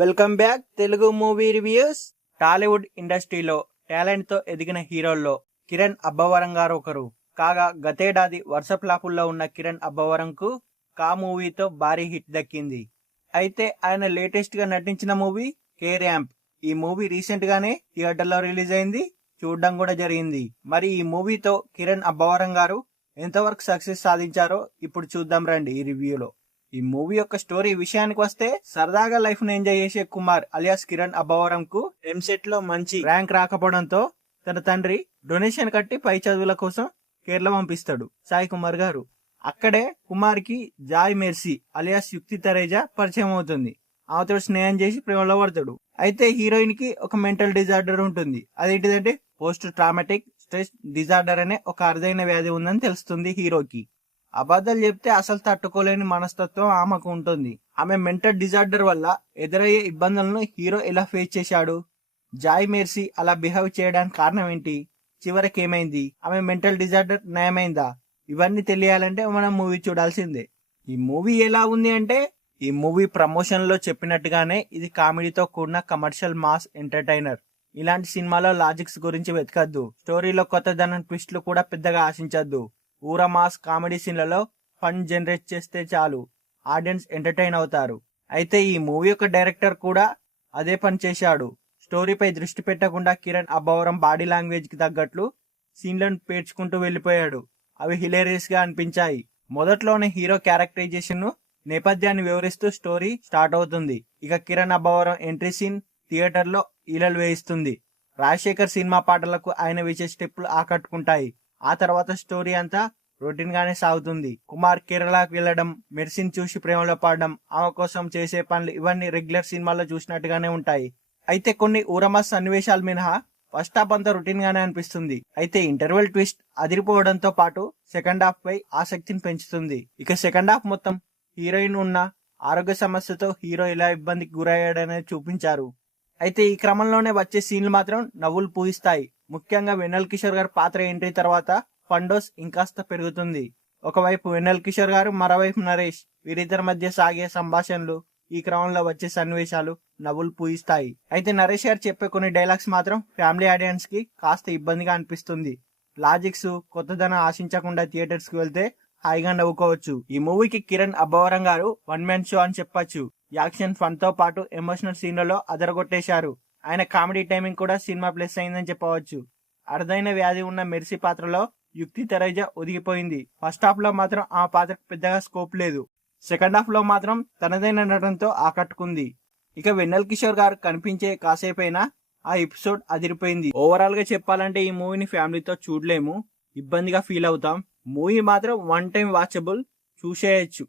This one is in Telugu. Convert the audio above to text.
Welcome back Telugu movie reviews. Tollywood ఇండస్ట్రీలో టాలెంట్ తో ఎదిగిన హీరోల్లో కిరణ్ అబ్బవరం గారు ఒకరు కాగా, గతేడాది వరుస ఫ్లాపుల్లో ఉన్న కిరణ్ అబ్బవరంకు కా మూవీతో భారీ హిట్ దక్కింది. అయితే ఆయన లేటెస్ట్ గా నటించిన మూవీ కే ర్యాంప్. ఈ మూవీ రీసెంట్ గానే థియేటర్లో రిలీజ్ అయింది, చూడడం కూడా జరిగింది. మరి ఈ మూవీతో కిరణ్ అబ్బవరం గారు ఎంతవరకు సక్సెస్ సాధించారో ఇప్పుడు చూద్దాం రండి ఈ రివ్యూలో. ఈ మూవీ యొక్క స్టోరీ విషయానికి వస్తే, సరదాగా లైఫ్ ను ఎంజాయ్ చేసే కుమార్ అలియాస్ కిరణ్ అబ్బవరం కు ఎంసెట్ లో మంచి ర్యాంక్ రాకపోవడంతో తన తండ్రి డొనేషన్ కట్టి పై చదువుల కోసం కేరళ పంపిస్తాడు సాయి కుమార్ గారు. అక్కడే కుమార్ కి జాయ్ మెర్సీ అలియాస్ యుక్తి తరేజా పరిచయం అవుతుంది. ఆమెతో స్నేహం చేసి ప్రేమలో పడతాడు. అయితే హీరోయిన్ కి ఒక మెంటల్ డిజార్డర్ ఉంటుంది. అదేంటిదంటే పోస్ట్ ట్రామాటిక్ స్ట్రెస్ డిజార్డర్ అనే ఒక అరుదైన వ్యాధి ఉందని తెలుస్తుంది హీరోకి. అబద్ధాలు చెప్తే అసలు తట్టుకోలేని మనస్తత్వం ఆమెకు ఉంటుంది. ఆమె మెంటల్ డిజార్డర్ వల్ల ఎదురయ్యే ఇబ్బందులను హీరో ఎలా ఫేస్ చేశాడు, జాయ్ మెర్సీ అలా బిహేవ్ చేయడానికి కారణం ఏంటి, చివరికి ఏమైంది, ఆమె మెంటల్ డిజార్డర్ నయమైందా, ఇవన్నీ తెలియాలంటే మనం మూవీ చూడాల్సిందే. ఈ మూవీ ఎలా ఉంది అంటే, ఈ మూవీ ప్రమోషన్ లో చెప్పినట్టుగానే ఇది కామెడీతో కూడిన కమర్షియల్ మాస్ ఎంటర్టైనర్. ఇలాంటి సినిమాలో లాజిక్స్ గురించి వెతకద్దు, స్టోరీలో కొత్తదనం ట్విస్ట్లు కూడా పెద్దగా ఆశించద్దు. ఊర మాస్ కామెడీ సీన్లలో ఫన్ జనరేట్ చేస్తే చాలు, ఆడియన్స్ ఎంటర్టైన్ అవుతారు. అయితే ఈ మూవీ యొక్క డైరెక్టర్ కూడా అదే పని చేశాడు. స్టోరీపై దృష్టి పెట్టకుండా కిరణ్ అబ్బవరం బాడీ లాంగ్వేజ్ కి తగ్గట్లు సీన్లను పేర్చుకుంటూ వెళ్లిపోయాడు. అవి హిలేరియస్ గా అనిపించాయి. మొదట్లోనే హీరో క్యారెక్టరైజేషన్ ను నేపథ్యాన్ని వివరిస్తూ స్టోరీ స్టార్ట్ అవుతుంది. ఇక Kiran Abbavaram entry scene theatre లో ఈలలు వేయిస్తుంది. రాజశేఖర్ సినిమా పాటలకు ఆయన వేసే స్టెప్పులు ఆకట్టుకుంటాయి. ఆ తర్వాత స్టోరీ అంతా రొటీన్ గానే సాగుతుంది. కుమార్ కేరళకు వెళ్లడం, మెర్సీని చూసి ప్రేమలో పడడం, ఆమె కోసం చేసే పనులు ఇవన్నీ రెగ్యులర్ సినిమాల్లో చూసినట్టుగానే ఉంటాయి. అయితే కొన్ని ఊరమాస్ సన్నివేశాలు మినహా ఫస్ట్ హాఫ్ అంతా రొటీన్ గానే అనిపిస్తుంది. అయితే ఇంటర్వెల్ ట్విస్ట్ అదిరిపోవడంతో పాటు సెకండ్ హాఫ్ పై ఆసక్తిని పెంచుతుంది. ఇక సెకండ్ హాఫ్ మొత్తం హీరోయిన్ ఉన్న ఆరోగ్య సమస్యతో హీరో ఎలా ఇబ్బందికి గురయ్యాడనేది చూపించారు. అయితే ఈ క్రమంలోనే వచ్చే సీన్లు మాత్రం నవ్వులు పూయిస్తాయి. ముఖ్యంగా వెన్నెల కిషోర్ గారి పాత్ర ఎంట్రీ తర్వాత ఫండోస్ ఇంకాస్త పెరుగుతుంది. ఒకవైపు వెన్నెల కిషోర్ గారు, మరోవైపు నరేష్, వీరిద్దరి మధ్య సాగే సంభాషణలు, ఈ క్రమంలో వచ్చే సన్నివేశాలు నవ్వులు పూయిస్తాయి. అయితే నరేష్ గారు చెప్పే కొన్ని డైలాగ్స్ మాత్రం ఫ్యామిలీ ఆడియన్స్ కి కాస్త ఇబ్బందిగా అనిపిస్తుంది. లాజిక్స్, కొత్తదనం ఆశించకుండా థియేటర్స్ కి వెళ్తే హాయిగా నవ్వుకోవచ్చు. ఈ మూవీకి కిరణ్ అబ్బవరం గారు వన్ మ్యాన్ షో అని చెప్పొచ్చు. యాక్షన్ ఫన్ తో పాటు ఎమోషనల్ సీన్లలో అదరగొట్టేశారు. ఆయన కామెడీ టైమింగ్ కూడా సినిమా ప్లస్ అయిందని చెప్పవచ్చు. అరుదైన వ్యాధి ఉన్న మెర్సీ పాత్రలో యుక్తి తరేజా ఒదిగిపోయింది. ఫస్ట్ హాఫ్ లో మాత్రం ఆ పాత్రకు పెద్దగా స్కోప్ లేదు. సెకండ్ హాఫ్ లో మాత్రం తనదైన నటనతో ఆకట్టుకుంది. ఇక వెన్నెల కిషోర్ గారు కనిపించే కాసేపైనా ఆ ఎపిసోడ్ అదిరిపోయింది. ఓవరాల్ గా చెప్పాలంటే ఈ మూవీని ఫ్యామిలీతో చూడలేము, ఇబ్బందిగా ఫీల్ అవుతాం. మూవీ మాత్రం వన్ టైం వాచబుల్, చూసేయచ్చు.